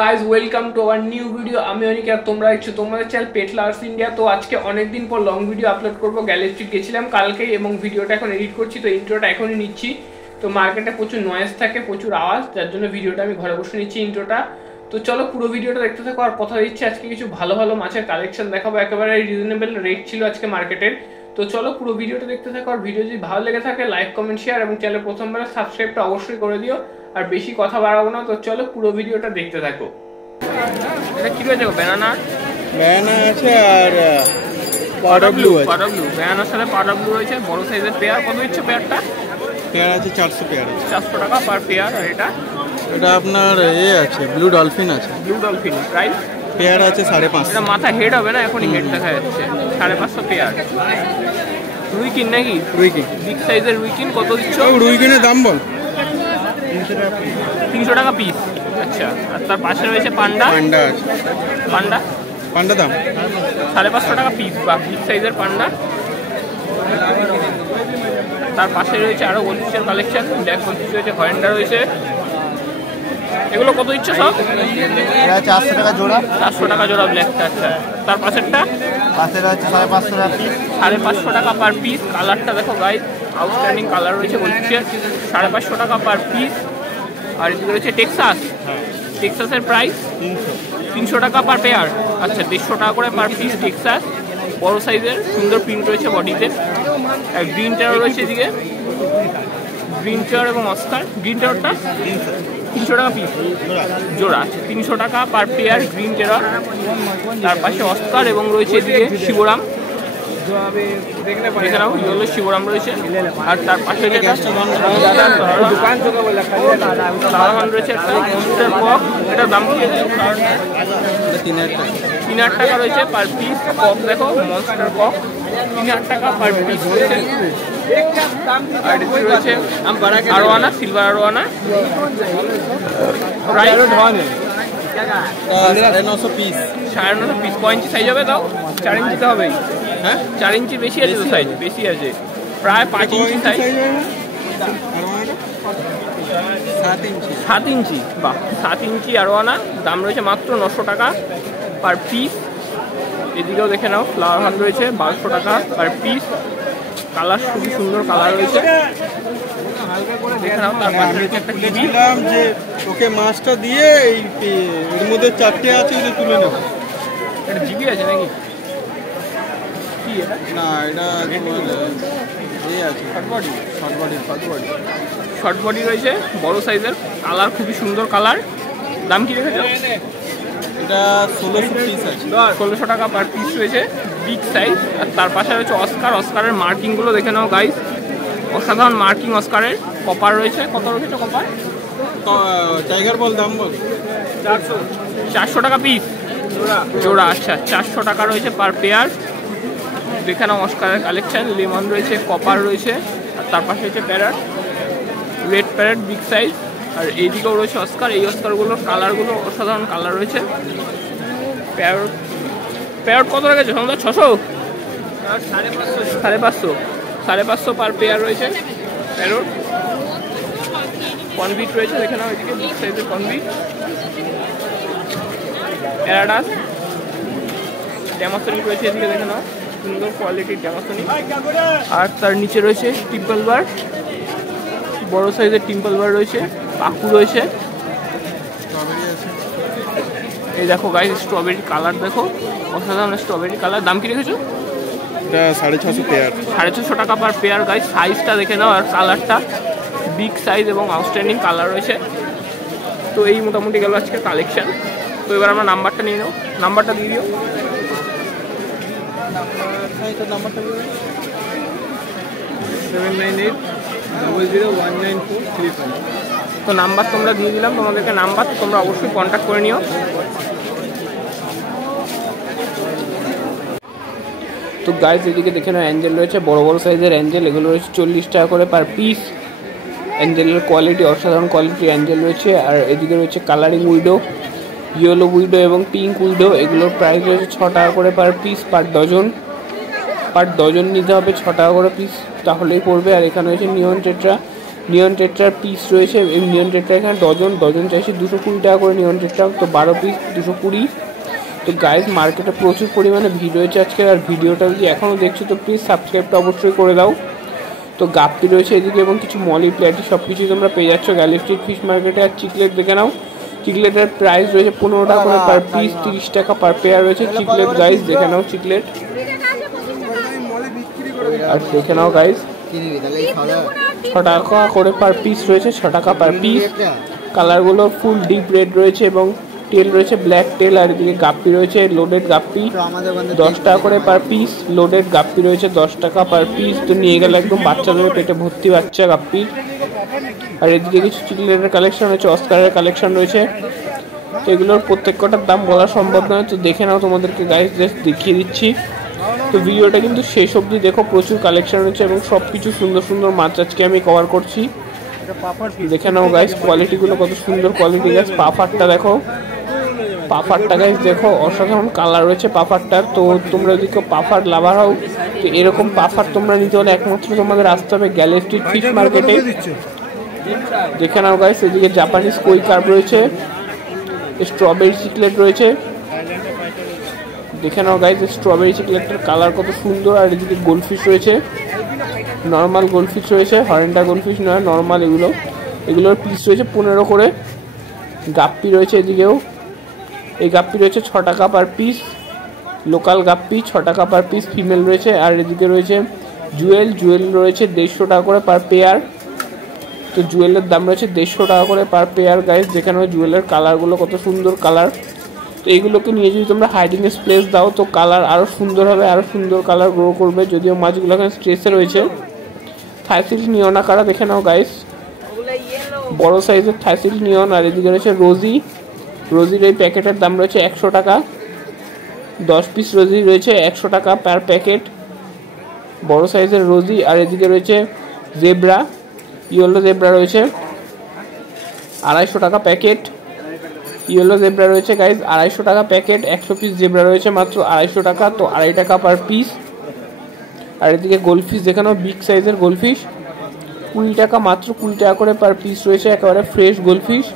Guys welcome to our new video. আমি অনেক আর তোমরা দেখছো তোমাদের চ্যানেল পেট লাভার্স ইন্ডিয়া। তো আজকে অনেকদিন পর লং ভিডিও আপলোড করবো। গ্যালারি স্ট্রিট গেছিলাম কালকেই এবং ভিডিওটা এখন এডিট করছি, তো ইন্ট্রোটা এখনই নিচ্ছি। তো মার্কেটে প্রচুর নয়েজ থাকে, প্রচুর আওয়াজ, যার জন্য ভিডিওটা আমি ঘরে বসে নিচ্ছি ইন্ট্রোটা। তো চলো পুরো ভিডিওটা দেখতে থাকো। আর কথা দিচ্ছি আজকে কিছু ভালো ভালো মাছের কালেকশন দেখাবো, একেবারে রিজনেবল রেট ছিল আজকে মার্কেটের। তো চলো পুরো ভিডিওটা দেখতে থাকো। আর ভিডিও যদি ভালো লেগে থাকে লাইক কমেন্ট শেয়ার এবং চ্যানেল প্রথমবার সাবস্ক্রাইবটা অবশ্যই করে দিও। আর বেশি কথা বাড়াবো না, তো চলো পুরো ভিডিওটা দেখতে থাকো। এটা কি রয়েছে? ব্যানানা আছে আর পাউডার ব্লু আছে। পাউডার ব্লু ব্যানানার সাথে পাউডার ব্লু রয়েছে। বড় সাইজের পেয়ার কত দিচ্ছে? পেয়ারটা পেয়ার আছে 400 পেয়ার আছে, 400 টাকা পার পেয়ার। আর এটা আপনার আছে ব্লু ডলফিন আছে। ব্লু ডলফিন প্রাইস পেয়ার আছে 550। এটা মাথা হেড হবে না, এখনই হেড দেখা যাচ্ছে। 550 পেয়ার। রুইকিন নাকি? রুইকিন বিগ সাইজের রুইকিন কত দিচ্ছ? রুইকিনের দাম বল। 300 টাকা পিস। আচ্ছা, আর তার পাশে রয়েছে পান্ডা। পান্ডা আছে। পান্ডা দাম 550 টাকা পিস বা বিগ সাইজের পান্ডা। তার পাশে রয়েছে আরো গোলফিশের কালেকশন, ব্ল্যাক গোলফিশ রয়েছে, হরেন্ডা রয়েছে। এগুলো কত দিচ্ছে সব? 400 টাকা জোড়া। 400 টাকা জোড়া ব্ল্যাকটা। আচ্ছা, তার পাশেরটা পাশের আছে 550 টাকা পিস। 550 টাকা পার পিস। কালারটা দেখো গাইস, আউটস্ট্যান্ডিং কালার রয়েছে গোলফিশের। 550 টাকা পার পিস। আর এদিকে রয়েছে টেক্সাস। টেক্সাসের প্রাইস 300 টাকা পার পেয়ার। আচ্ছা, 150 টাকা করে পার পিস টেক্সাস। বড় সাইজের সুন্দর প্রিন্ট রয়েছে বডিতে। আর গ্রিন টেরর রয়েছে এদিকে, গ্রিন টেরর এবং অস্কার। গ্রিন টেররটা 300 টাকা পিস জোড়া। 300 টাকা পার পেয়ার গ্রিন টেরর। তার পাশে অস্কার এবং রয়েছে এদিকে শিবরাম। এছাড়াও ইয়েলো শিবরাম রয়েছে। আর তার পাশে যেটা রয়েছে এটার দাম কি? 3000 টাকা রয়েছে পার পিস। কক দেখো, মনস্টার কক 3000 টাকা পার পিস রয়েছে। আর এদিকে রয়েছে arowana, silver arowana. 950 piece. 950 piece. 9 inch size হবে? তাও 4 ইঞ্চিতে হবেই। হ্যাঁ, 4 ইঞ্চি বেশি আছে তো, সাইজ বেশি আছে, প্রায় 5 ইঞ্চি সাইজ। 7 ইঞ্চি বাহ, 7 ইঞ্চি আরোয়ানা। দাম রয়েছে মাত্র 900 টাকা পার পিস। এদিকেও দেখে নাও, ফ্লাওয়ার হাত রয়েছে 1200 টাকা পার পিস। কালার খুবই সুন্দর কালার রয়েছে, দেখে নাও। তার পাশে রয়েছে একটা কিবি। যে ওকে মাছটা দিয়ে এর মধ্যে 4টে আছে, ওটা তুলে নেব। এটা জিবি আছে নাকি? কি এটা? না, এটা আছে শর্ট বডি রয়েছে, বড় সাইজের। কালার খুবই সুন্দর কালার। দাম কি রেখেছো? এটা 1600 পিস আছে। 1600 টাকা পার পিস রয়েছে, বিগ সাইজ। আর তার পাশে রয়েছে অস্কার। অস্কারের মার্কিংগুলো দেখে নাও গাইস, অসাধারণ মার্কিং অস্কারের। কপার রয়েছে, কত রয়েছে কপার? টাইগার বল দাম বল। 400 টাকা পিস জোড়া। আচ্ছা, 400 টাকা রয়েছে পার পেয়ার। দেখে নাও অস্কারের কালেকশন। লেমন রয়েছে, কপার রয়েছে। আর তার পাশে রয়েছে parrot, red parrot big size. আর এইদিকেও রয়েছে অস্কার। এই অস্কারগুলোর কালারগুলো অসাধারণ কালার রয়েছে। প্যারট প্যারট কত রেখেছে? 600? 550 পার পেয়ার রয়েছে প্যারট। কনভিট রয়েছে, দেখে নাও এদিকে বিগ সাইজের কনভিট। প্যারাডাস ড্যামাসনিক রয়েছে এদিকে, দেখে নাও সুন্দর কোয়ালিটির ড্যামাসনিক। আর তার নিচে রয়েছে টিম্পল বার, বড় সাইজের টিম্পল বার রয়েছে। পাকু রয়েছে। এই দেখো গাইস, স্ট্রবেরি কালার দেখো, অসাধারণ স্ট্রবেরি কালার। দাম কি রেখেছো? এটা 650 পেয়ার। 650 টাকা পার পেয়ার গাইস। সাইজটা দেখে নাও, আর কালারটা বিগ সাইজ এবং আউটস্ট্যান্ডিং কালার রয়েছে। তো এই মোটামুটি গেল আজকের কালেকশন। তো এবার আমরা নাম্বারটা নিয়ে নেব। নাম্বারটা দিয়ে দিও। নাম্বারটা 798001943। তো নাম্বার তোমরা দিয়ে দিলাম তোমাদেরকে, নাম্বার তোমরা অবশ্যই কন্ট্যাক্ট করে নিও। তো গাইস এদিকে দেখে নাও অ্যাঞ্জেল রয়েছে, বড় বড় সাইজের অ্যাঞ্জেল। এগুলো রয়েছে 40 টাকা করে পার পিস। অ্যাঞ্জেলের কোয়ালিটি অসাধারণ কোয়ালিটির অ্যাঞ্জেল রয়েছে। আর এদিকে রয়েছে কালারিং উইডো, ইয়েলো উইডো এবং পিঙ্ক উইডো। এগুলোর প্রাইস রয়েছে 6 টাকা করে পার পিস, পার ডজন নিতে হবে 6 টাকা করে পিস, তাহলেই পড়বে। আর এখানে রয়েছে নিয়ন টেট্রা, নিয়ন টেট্রার পিস রয়েছে। এই নিয়ন টেট্রা এখানে ডজন চাইছে 220 টাকা করে নিয়ন টেট্রা, তো 12 পিস 220। তো গাইজ মার্কেটে প্রচুর পরিমাণে ভিড় রয়েছে আজকে। আর ভিডিওটা যদি এখনও দেখছো তো প্লিজ সাবস্ক্রাইবটা অবশ্যই করে দাও। তো গাপ্পি রয়েছে এদিকে এবং কিছু মলি প্ল্যাটি সব কিছুই তোমরা পেয়ে যাচ্ছ গ্যালি স্ট্রিট ফিশ মার্কেটে। আর চিকলেট দেখে নাও, চিকলেটের প্রাইস রয়েছে 15 টাকা করে পার পিস, 30 টাকা পার পেয়ার রয়েছে চিকলেট। গাইজ দেখে নাও চিকলেট, আর দেখে নাও গাইজ 6 টাকা করে পার পিস রয়েছে, 6 টাকা পার পিস। কালারগুলো ফুল ডিপ রেড রয়েছে এবং টেল রয়েছে ব্ল্যাক টেল। আর এদিকে গাপ্পি রয়েছে লোডেড গাপ্পি 10 টাকা করে পার পিস, লোডেড গাপ্পি রয়েছে 10 টাকা পার পিস। তো নিয়ে গেলে একদম বাচ্চাদের পেটে ভর্তি বাচ্চা গাপ্পি। আর এদিকে কিছু চিকলেটের কালেকশন রয়েছে, অস্কারের কালেকশন রয়েছে। তো এগুলোর প্রত্যেকটার দাম বলা সম্ভব নয়, তো দেখে নাও, তোমাদেরকে গাইজ জাস্ট দেখিয়ে দিচ্ছি। তো ভিডিওটা কিন্তু শেষ অবধি দেখো, প্রচুর কালেকশন রয়েছে এবং সব কিছু সুন্দর সুন্দর মাছ আজকে আমি কভার করছি। দেখে নাও গাইজ কোয়ালিটিগুলো কত সুন্দর কোয়ালিটি। গাইজ পাফারটা দেখো, পাফারটা গাইজ দেখো অসাধারণ কালার রয়েছে পাফারটার। তো তোমরা যদি কেউ পাফার লাভার হও তো এরকম পাফার তোমরা নিতে হলে একমাত্র তোমাদের আসতে হবে গ্যালি স্ট্রিট ফিশ মার্কেটে। দেখে নাও গাইজ এদিকে জাপানিজ কই কার্প রয়েছে, স্ট্রবেরি চিকলেট রয়েছে। দেখে নাও গাইজ স্ট্রবেরি চিকলেটের কালার কত সুন্দর। আর এদিকে গোল্ডফিশ রয়েছে, নর্মাল গোল্ডফিশ রয়েছে, হরেন্ডা গোল্ডফিশ নয় নর্মাল এগুলো। এগুলোর পিস রয়েছে 15 করে। গাপ্পি রয়েছে এদিকেও, এই গাপ্পি রয়েছে 6 টাকা পার পিস, লোকাল গাপ্পি 6 টাকা পার পিস ফিমেল রয়েছে। আর এদিকে রয়েছে জুয়েল রয়েছে 150 টাকা করে পার পেয়ার। তো জুয়েলের দাম রয়েছে 150 টাকা করে পার পেয়ার। গাইজ যেখানে জুয়েলের কালারগুলো কত সুন্দর কালার। তো এইগুলোকে নিয়ে যদি তোমরা হাইডিং প্লেস দাও তো কালার আরও সুন্দর হবে, আরও সুন্দর কালার গ্রো করবে। যদিও মাছগুলো এখানে স্ট্রেসে রয়েছে। থাইসিল নিয়ন আকারা দেখে নাও গাইজ, বড় সাইজের থাইসিল নিয়ন। আর এদিকে রয়েছে রোজির এই প্যাকেটের দাম রয়েছে 100 টাকা, 10 পিস রোজি রয়েছে 100 টাকা পার প্যাকেট, বড় সাইজের রোজি। আর এদিকে রয়েছে জেব্রা, ইয়েলো জেব্রা রয়েছে 250 টাকা প্যাকেট, ইয়েলো জেব্রা রয়েছে গাইজ 250 টাকা প্যাকেট। 100 পিস জেব্রা রয়েছে মাত্র 250 টাকা, তো 2.5 টাকা পার পিস। আর এদিকে গোল্ডফিশ দেখানো, বিগ সাইজের গোল্ডফিশ 20 টাকা, মাত্র 20 টাকা করে পার পিস রয়েছে, একেবারে ফ্রেশ গোল্ডফিশ।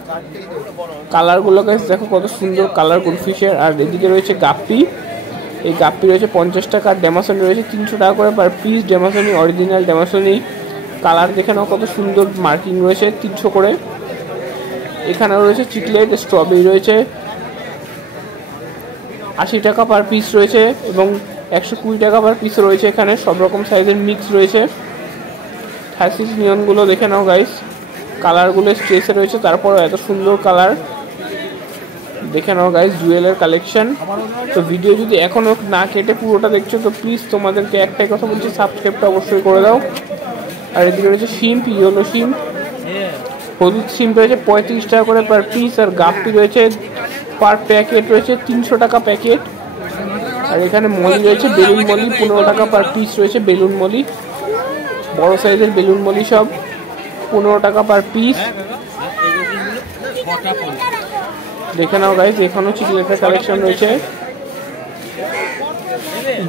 কালারগুলো গাইজ দেখো কত সুন্দর কালার গোল্ডফিশের। আর এদিকে রয়েছে গাপ্পি, এই গাপ্পি রয়েছে 50 টাকা। ড্যামাসনি রয়েছে 300 টাকা করে পার পিস, ড্যামাসনি অরিজিনাল ড্যামাসনি। কালার দেখে নাও কত সুন্দর মার্কিং রয়েছে 300 করে। এখানেও রয়েছে চিকলেট, স্ট্রবেরি রয়েছে 80 টাকা পার পিস রয়েছে এবং 120 টাকা পার পিস রয়েছে। এখানে সব রকম সাইজের মিক্স রয়েছে। থাইসিল নিয়নগুলো দেখে নাও গাইস, কালারগুলো স্ট্রেসে রয়েছে, তারপরে এত সুন্দর কালার। দেখে নাও গাইস জুয়েলের কালেকশন। তো ভিডিও যদি এখনও না কেটে পুরোটা দেখছো তো প্লিজ তোমাদেরকে একটাই কথা বলছি, সাবস্ক্রাইবটা অবশ্যই করে দাও। আর এদিকে রয়েছে শিম্প, ইয়েলো শিম্প, হলুদ শিম্প রয়েছে 35 টাকা করে পার পিস। আর গাপ্পি রয়েছে পার প্যাকেট রয়েছে 300 টাকা প্যাকেট। আর এখানে মলি রয়েছে, বেলুন মলি 15 টাকা পার পিস রয়েছে, বেলুন মলি বড় সাইজের বেলুন মলি সব 15 টাকা পার পিস। দেখে নাও গাইস এখানেও চিকলেটের কালেকশন রয়েছে,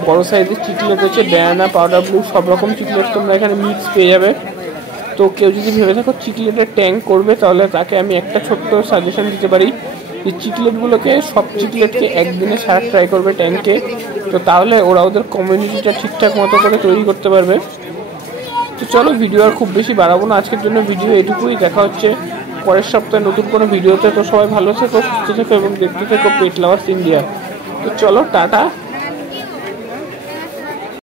বড় সাইজের চিকলেট রয়েছে, ব্যানানা, পাউডার ব্লু, সব রকম চিকলেট তোমরা এখানে মিক্স পেয়ে যাবে। তো কেউ যদি ভেবে থাকো চিকলেটের ট্যাঙ্ক করবে তাহলে তাকে আমি একটা ছোট্ট সাজেশন দিতে পারি, এই চিকলেটগুলোকে সব চিকলেটকে একদিনে সারা ট্রাই করবে ট্যাঙ্কে, তো তাহলে ওরা ওদের কমিউনিটিটা ঠিকঠাক মতো করে তৈরি করতে পারবে। তো চলো ভিডিও আর খুব বেশি বাড়াবো না, আজকের জন্য ভিডিও এটুকুই। দেখা হচ্ছে পরের সপ্তাহে নতুন কোনো ভিডিওতে। তো সবাই ভালো থেকো, সুস্থ থেকো এবং দেখতে থেকো পেট লাভার্স ইন্ডিয়া। তো চলো টাটা।